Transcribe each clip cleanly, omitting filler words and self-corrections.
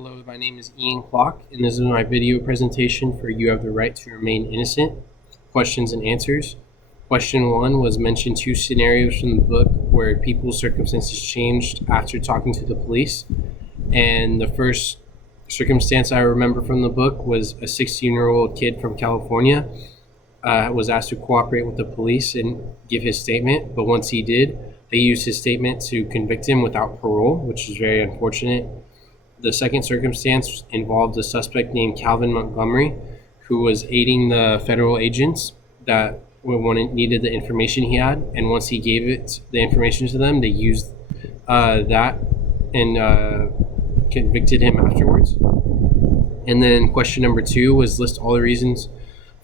Hello, my name is Ian Clock, and this is my video presentation for You Have the Right to Remain Innocent, questions and answers. Question 1 was mention two scenarios from the book where people's circumstances changed after talking to the police. And the first circumstance I remember from the book was a 16-year-old kid from California was asked to cooperate with the police and give his statement, but once he did, they used his statement to convict him without parole, which is very unfortunate. The second circumstance involved a suspect named Calvin Montgomery, who was aiding the federal agents that needed the information he had, and once he gave the information to them, they used that and convicted him afterwards. And then question number 2 was list all the reasons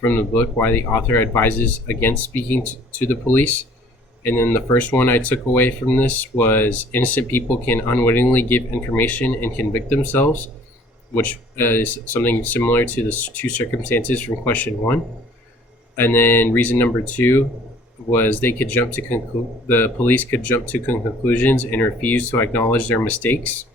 from the book why the author advises against speaking to the police. And then the first one I took away from this was innocent people can unwittingly give information and convict themselves, which is something similar to the two circumstances from question 1. And then reason number 2 was they could jump to the police could jump to conclusions and refuse to acknowledge their mistakes.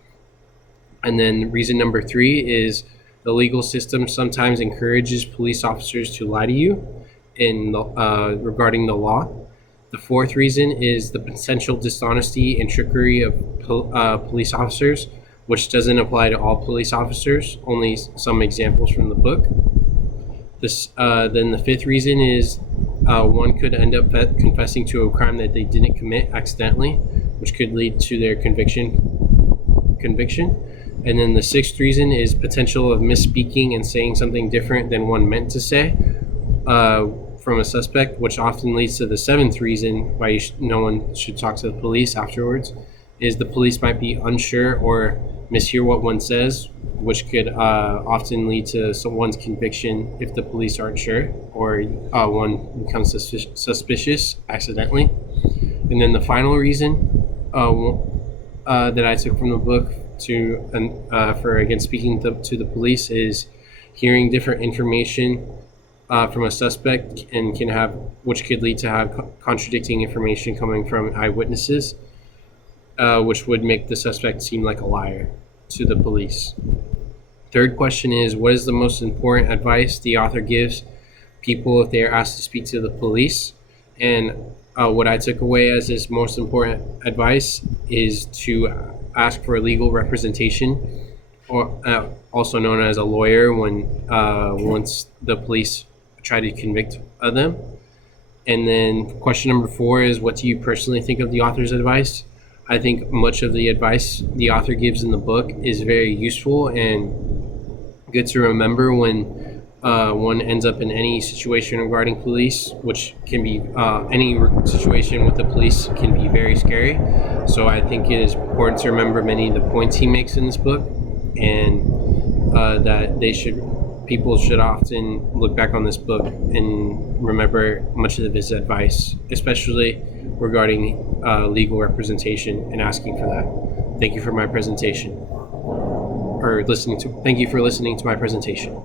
And then reason number 3 is the legal system sometimes encourages police officers to lie to you regarding the law. The fourth reason is the potential dishonesty and trickery of police officers, which doesn't apply to all police officers, only some examples from the book. Then the fifth reason is one could end up confessing to a crime that they didn't commit accidentally, which could lead to their conviction. And then the sixth reason is potential of misspeaking and saying something different than one meant to say from a suspect, which often leads to the seventh reason why no one should talk to the police afterwards, is the police might be unsure or mishear what one says, which could often lead to someone's conviction if the police aren't sure or one becomes suspicious accidentally. And then the final reason that I took from the book for against speaking to the police is hearing different information from a suspect which could lead to have contradicting information coming from eyewitnesses, which would make the suspect seem like a liar to the police. Third question is, what is the most important advice the author gives people if they are asked to speak to the police? And what I took away as his most important advice is to ask for legal representation, or also known as a lawyer, once the police try to convict them. And then question number 4 is, what do you personally think of the author's advice? I think much of the advice the author gives in the book is very useful and good to remember when one ends up in any situation regarding police, which can be any situation with the police can be very scary. So I think it is important to remember many of the points he makes in this book, and that people should often look back on this book and remember much of his advice, especially regarding legal representation and asking for that. Thank you for my presentation, thank you for listening to my presentation.